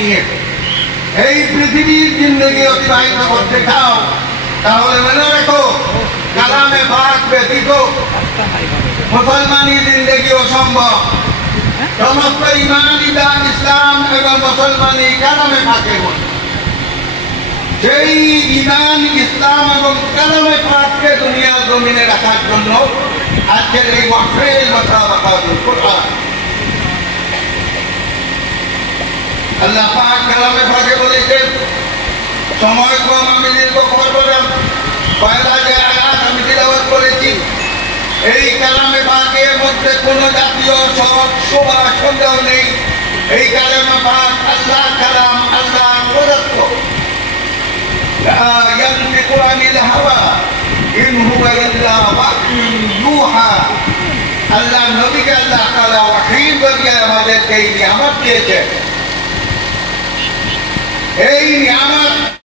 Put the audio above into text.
নিয়ে এই পৃথিবীর জিন্দগি অতিবাহিত করতে চাও, তাহলে মনে রেখো কালামে পাক ব্যতীত মুসলমানি জিন্দগি অসম্ভব। সমস্ত ইমান, ইসলাম এবং মুসলমানি কালামে পাকের মধ্যে। সেই ইমান, ইসলাম এবং কালামে পাককে দুনিয়ার জমিনে রাখার জন্য আজকের এই মাহফিল মুসাবাকাতুল কুরআন। আল্লাহ পাক কালামে পাকে বলেছেন, সময় কম, আমি দীর্ঘ করব না। পয়লা যে আয়াত আমি তিলাওয়াত করেছি, এই কালামে পাকের মধ্যে কোনো জাতীয় শোভা সন্দেহ নেই। এই কালামে পাক আল্লাহ কালাম, আল্লাহ প্রদত্ত। লা ইয়ানতিকু আনিল হাওয়া ইন হুয়া ইল্লা ওয়াহয়ুন ইউহা। আল্লাহ নবীকে আল্লাহ তাআলা ওয়াহী করিয়ে আমাদেরকে এই নিয়ামত দিয়েছেন। এই নিয়ামত